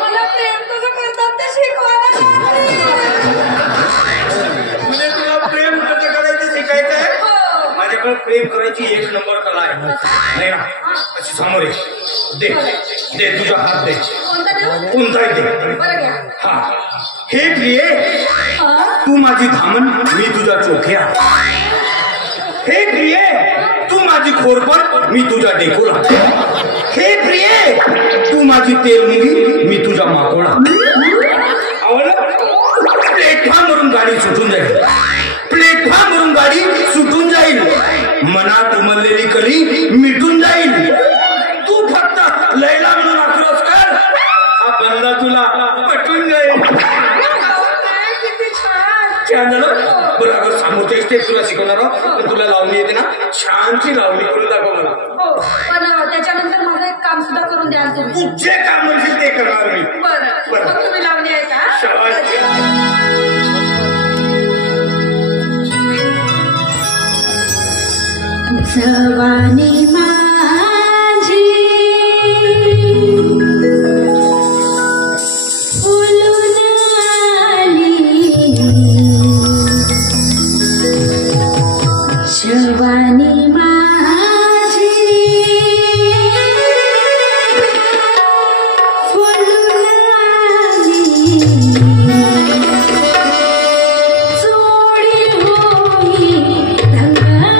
मला प्रेम कसं करतात ते शिकवा ना. म्हणजे तुला प्रेम कसं करायचं शिकायचं आहे. माझ्याकडे प्रेम करायची एक नंबर कला आहे. नाही ना अशी समोर दे दे तुझा हात दे. कोणताही दे. हा हे प्रिये तू माझी धामण मी तुझा चोख्या. हे प्रिये तू माझी खोरपण मी तुझा डेकोला. हे प्रिये तू माझी तेलमुंगी मी तुझा माकोळा. प्लेटफॉर्मवरून गाडी सुटून जाईल. प्लेटफॉर्मवरून गाडी सुटून जाईल. मनात उमललेली कली मिटून जाईल. तू फक्त लैला म्हणून आक्रोश कर. हा बंदा तुला पटून जाईल. छान झालं. बरं अगर समोरचे स्टेप तुला शिकवणार तर तुला लावणी येते ना. छानची लावणी करून दाखव मला. पण त्याच्यानंतर माझं एक काम सुद्धा करून द्याल तुम्ही. जे काम म्हणशील ते करणार मी. बरं तुम्ही लावणी आहे का. जवानी माझी फुलून आली. जवानी माझी फुलून आली. जोडी होई रंगा.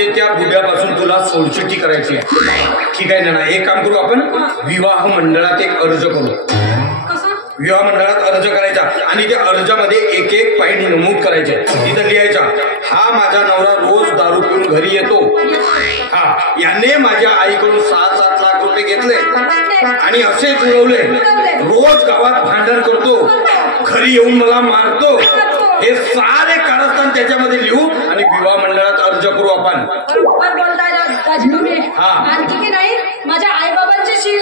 म्हणजे त्या बुड्यापासून तुला सोडचिट्टी करायची आहे. ठीक आहे ना? एक काम करू आपण, विवाह मंडळात एक अर्ज करू. विवाह मंडळात अर्ज करायचा आणि त्या अर्जामध्ये एक एक पॉईंट नमूद करायचे. तिथं लिहायचा, हा माझा नवरा रोज दारू पिऊन घरी येतो, हा याने माझ्या आईकडून 6-7 लाख रुपये घेतले आणि असे जुळवले, रोज गावात भांडण करतो, घरी येऊन मला मारतो. हे सारे कारस्थान त्याच्यामध्ये लिहू आणि विवाह मंडळात अर्ज करू आपण. आणखी नाही, माझ्या आई बाबांची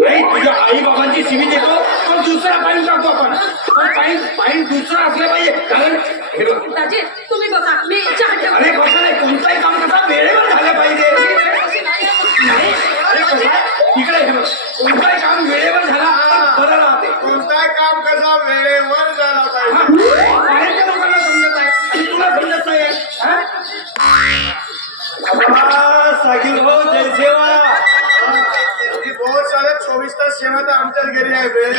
नाही, तुझ्या आई बाबांची शिवी देतो, पण दुसरा पाईन टाकतो आपण. पाईन दुसरा असला पाहिजे. कारण हे बघ, दाजी तुम्ही बघा, मी चहा ठेवते. अरे कसं नाही, कोणताही काम कसा वेळेवर झालं पाहिजे. नाही अरे कसं तिकडे हे बघ, कोणताही काम वेळेवर झाला बरं राहते. कोणताही काम कसा वेळेवर झाला पाहिजे. बाहेरच्या लोकांना समजत आहे आणि तुला समजत नाही. सागिल भाऊ जय सेवा. बहुत सारे 24 तास सेवा तर आमच्याच घरी आहे.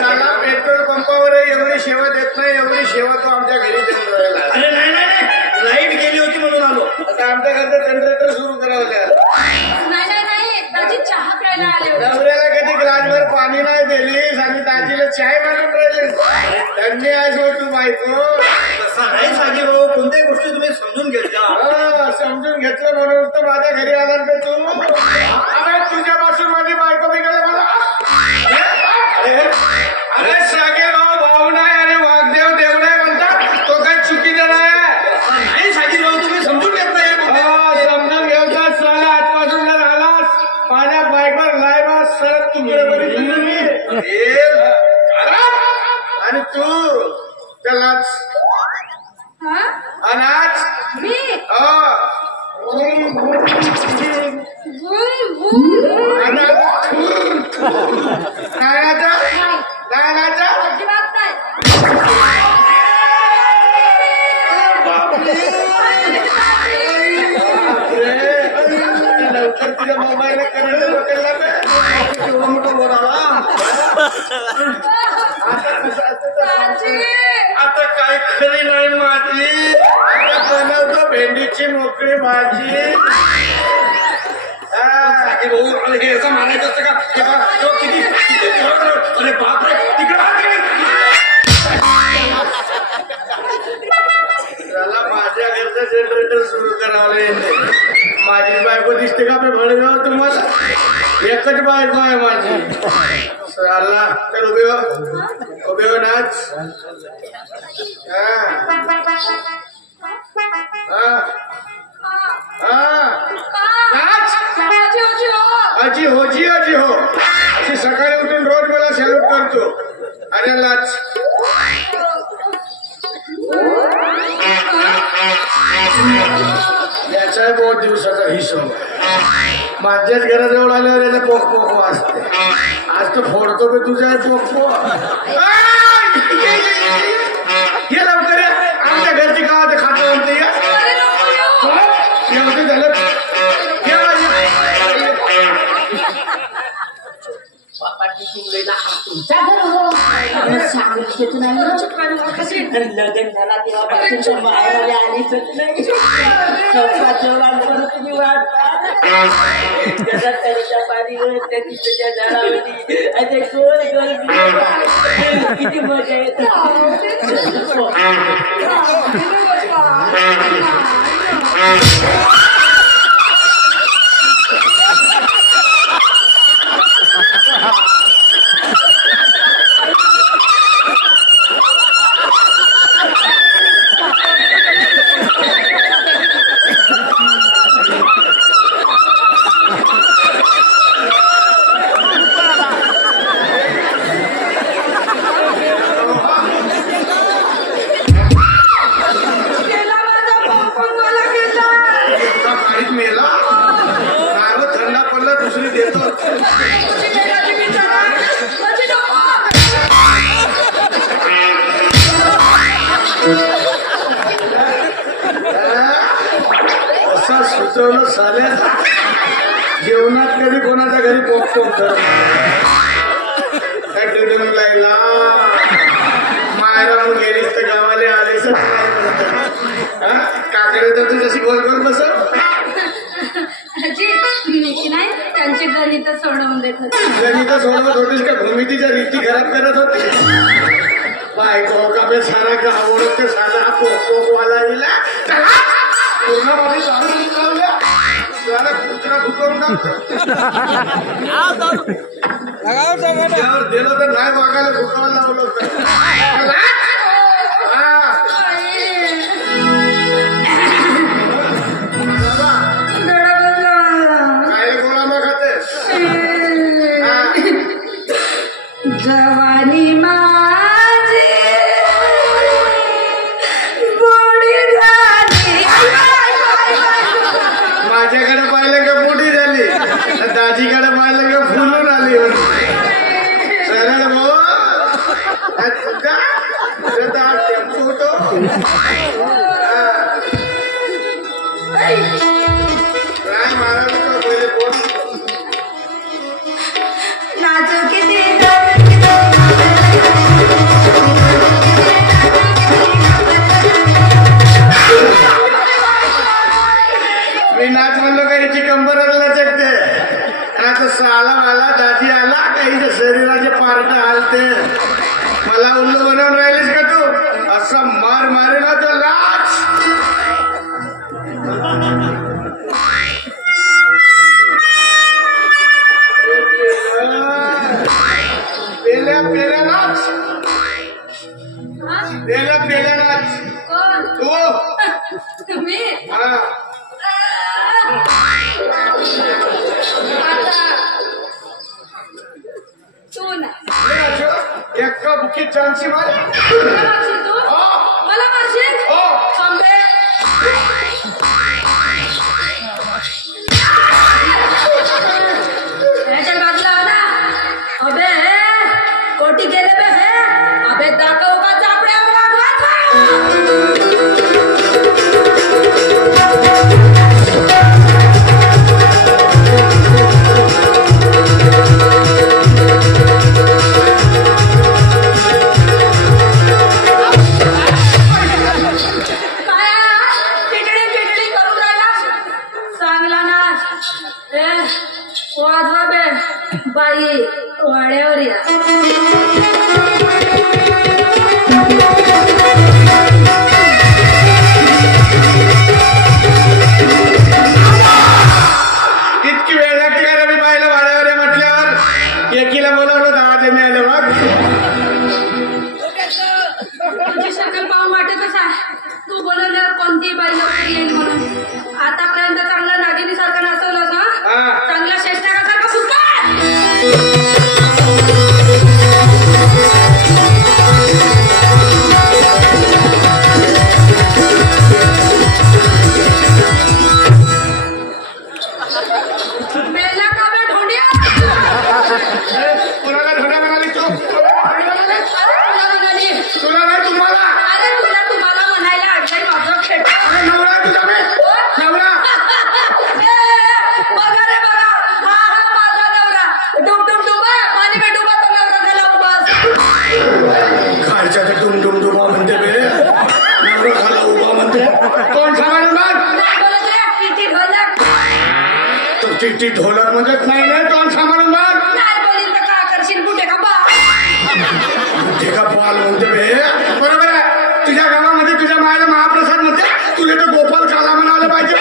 साला पेट्रोल पंपावर एवढी सेवा देत नाही, एवढी सेवा तो आमच्या घरी देऊन राहिला. अरे नाही नाही नाही, लाईट गेली होती म्हणून आलो. आता आमच्या घरचं जनरेटर सुरू करावं लागलं. नाही दाजी चहा प्यायला आले होते. नवऱ्याला कधी ग्लासभर पाणी नाही दिलीस आणि दाजीला चाय मागून राहिले. त्यांनी आज हो तू बायको. तसा नाही सागी भाऊ, कोणत्याही गोष्टी तुम्ही समजून घ्यायच्या. समजून घेतलं म्हणून तर माझ्या घरी आला का तू. अरे तुझ्यापासून माझी बायको बिघडले मला. अरे सागे भाऊ नाही आणि वाघदेव देव नाही म्हणतात, तो काही चुकीचा नाही सागी भाऊ, तुम्ही समजून घेत नाही. समजून घेऊन साला आजपासून जर आलास माझ्या बायकोवर लायबा सरळ तुकडे बरी आणि तू त्यालाच अनाज मी अजिबात नाही. लवकर तुझ्या मोबाईलला करंट पकडला आता काय खरी नाही माझी. आता बनवतो भेंडीची मोकळी भाजी. सागी भाऊ, अरे हे असं मानायचं असतं का? किती अरे बापरे, तिकडे त्याला माझ्या घरचं जनरेटर सुरू करावं. माझी बायको दिसते का भडगाव तुम्हाला? एकच बायको आहे माझी. साला तर उभे हो नाच. अजी हो अशी सकाळी उठून रोज मला सॅल्यूट करतो. अरे नाच. याचा बहुत दिवसाचा हिशोब. माझ्याच घराजवळ आल्यावर याचा पोक पोक वाजते. आज तर फोडतो बे तुझा पोक पोक. ये लवकर आमच्या घरची गावात खातं म्हणते. झालं तुमच्या घर सांगितलं नाही लग्न झाला तेव्हा मायामध्ये आलीच नाही. तुम्ही वाटता त्याच्या पाणीवर त्या तिच्या झाडावरती आणि गोल गोल किती मजा येते. सुचवलं साल्या. जेवणात कधी कोणाच्या घरी पोचतो लागला. मायरा गेलीस तर गावाले आलेच नाही म्हणतात. पाकडे तर तुझ्याशी गोल गोल बसव. जी मी नाही त्यांचे गणित सोडवून देत होते. गणित सोडवत होतीस का भूमितीच्या रीती खराब करत होती. बायको का बे सारा गाव ओळखते साधा पोकवाला दिला पूर्ण माझी चालू लावल्या जरा कुत्रा भुकवून त्यावर दिलं तर नाही बघायला भुकावं लावलं होतं. काय गोळा मग खाते जवानी माझी गोडी झाली. माझ्याकडे पाहिलं का मोठी झाली दाजीकडे पाहिलं का फुलून आली. सरळ भाऊ टेम्पो होतो. काय महाराज पहिले बोल नाचो किती मी नाच म्हणलो का याची कंबरला चकते. आता साला आला दाजी आला काही शरीराचे पार्ट हालते. मला उल्लू बनवून राहिलीस का तू. असा मार मारेला तो लाच. पेल्या पेल्या नाच पेल्या पेल्या नाच कोण तू. तुम्ही हा तू ना एक बुकी चान्सी मारे. मला मारशील तू हो. मला मारशील हो. थांबे. ह्याच्या बाजूला हो ना. अबे कोटी गेले बे हे. अबे दाखव का चापड्या वाजवा बे बाई वाड्यावर या. इतकी वेळ लागते का मी पाहिलं वाड्यावर आहे म्हटल्यावर. एकीला बोलावलं 10 जणी आले मग. तुझी शक्कल पाहून वाटतच आहे तू बोलवल्यावर कोणतीही बाई लवकर येईल म्हणून. आतापर्यंत चांगला नागिनी सारखा नाचवलं ना. हा. चांगला शेषनागासारखा सुटका. मेला का बे ढोंड्या. कोणाला धडा म्हणाली तू. तुला म्हणाली. तुला नाही तुम्हाला. अरे तुला तुम्हाला म्हणायला अडचण माझं खेळ. अरे नवरा तुझा बे. नवरा बघा रे बघा. हा हा माझा नवरा. डुम डुम डुबा पाणी में डुबा तो नवरा झाला उभा. खालच्या ते डुम डुम डुबा म्हणते बे. नवरा झाला उभा म्हणते. कोण सांभाळणार. नाही बोलत रे किती ढोलक. तो टिटी ढोलक म्हणत नाही रे. कोण सांभाळून मार. नाही बोलील तर का करशील कुठे का बा. ते का बॉल म्हणते बे. बरोबर आहे. तुझ्या गावामध्ये तुझ्या मायाला महाप्रसाद म्हणते. तुला तर गोपाल काला म्हणावलं पाहिजे.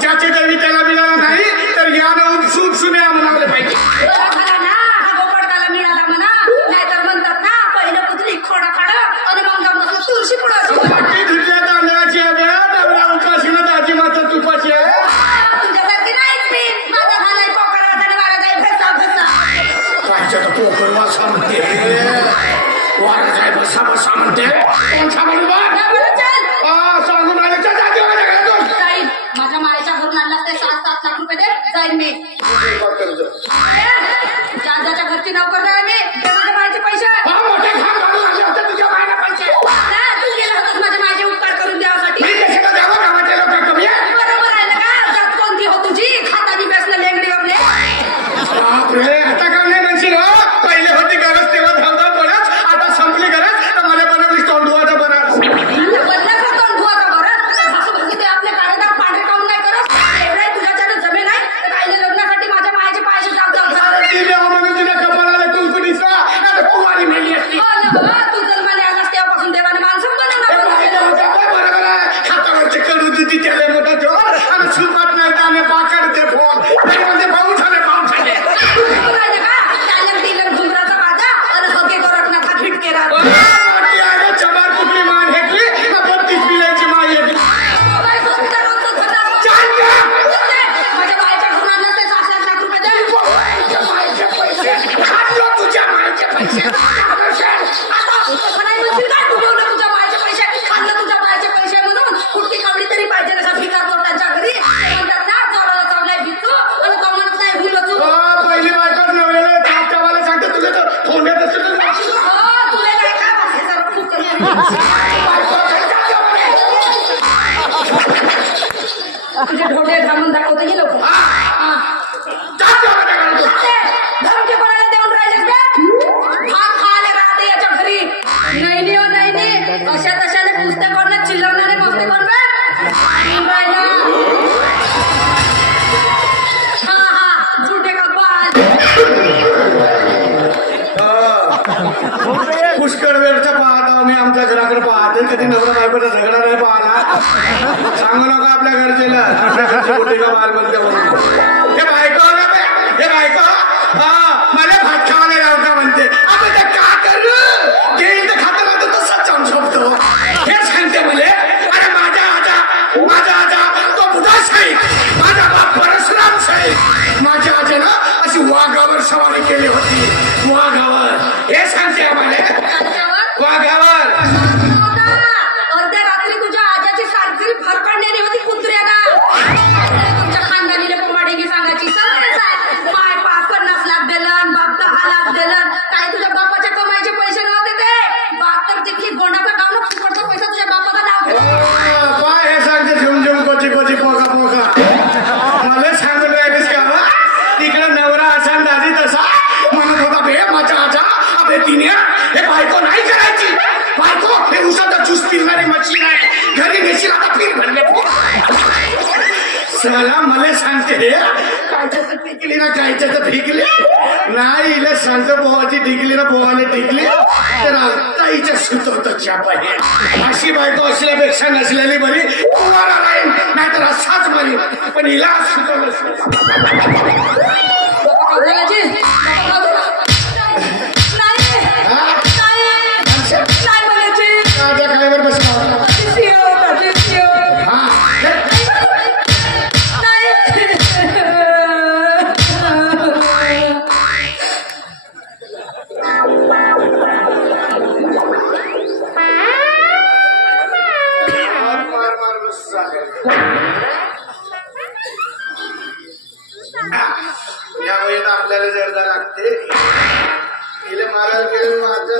ज्याची देवी त्याला मिळाला नाही तर यानं सुन सुन्या म्हणावलं पाहिजे. बरं झाला ना हा गोपाळकाला मिळाला म्हणा. नाहीतर म्हणतात ना पहिलं पुतली खोडा खाडा आणि मग जाऊन बसलं तुळशी पुढं. पट्टी धुतल्या तांदळाची आहे बे. नवरा उपाशी ना दाजी मात्र तुपाची आहे. तुझ्यासारखी नाहीच मी. माझा झालाय पोकरा आणि माझा काही भेसा तुझे ढोटे थांबून दाखवतो की लोक धमकी कोणाला देऊन राहिलेस बे? भात खायला राहते याच्या घरी. नाही नाही हो, नाही नाही. अशा तशाने पुस्तक कोण चिल्लरणारे मस्ते कोण बे? येऊन राहिला. हा हा झुटे का बाल. पुष्कळ वेळचं पाहता मी आमच्या घराकडे पाहते कधी नवरा बायकोचा झगडा नाही पाहला. सांगू नका आपल्या घरचेला मोठे का बाल म्हणते म्हणून. हे बायको हे बायको मला भात खावायला राहू का म्हणते. आता ते का करू घेईन तर खातं तर तसंच जाऊन शोधतो. हे सांगते मला अरे माझा आजा तो बुधा साहेब माझा बाप परशुराम साहेब माझ्या आजीनं अशी वाघावर सवारी केली होती. वाघावर हे सांगते आम्हाला वाघावर. अर्ध्या रात्री तुझ्या आजाची सारखी फरफडलेली होती कुत्र्याला. तुमच्या खानदानीले पोंबाडेगी सांगायची माय पाच 50 लाख दिलं बाप 10 लाख दिलं. काय तुझ्या बापाच्या कमाईचे पैसे नव्हते ते. बाप तर तिथली गोंडाचा गावनं फुकटचा पैसा तुझ्या बापाचा नाव काय हे सांगते झुमझुम कोची पोका मला सांगून राहिलीस का तिकडे नवरा असा दादी तसा म्हणत होता बे माझा आजा अबे तिने हे बायको नाही करायची. बायको हे उसाचा ज्यूस पिणारी मशीन आहे. घरी नेशील आता पीठ भरले साला मला सांगते कायच्या तर टिकली ना कायच्या तर टिकली नाही. हिला सांगतो पोहाची टिकली ना पोहाने टिकली तर आत्ताहीच्या सुचवतो चाप आहे. अशी बायको असल्यापेक्षा नसलेली बरी पोहारा राहील नाहीतर असाच बरी. पण हिला सुचवलं काय बसला या वयात आपल्याला जर्दा लागते. तिला मारायला गेलं माझं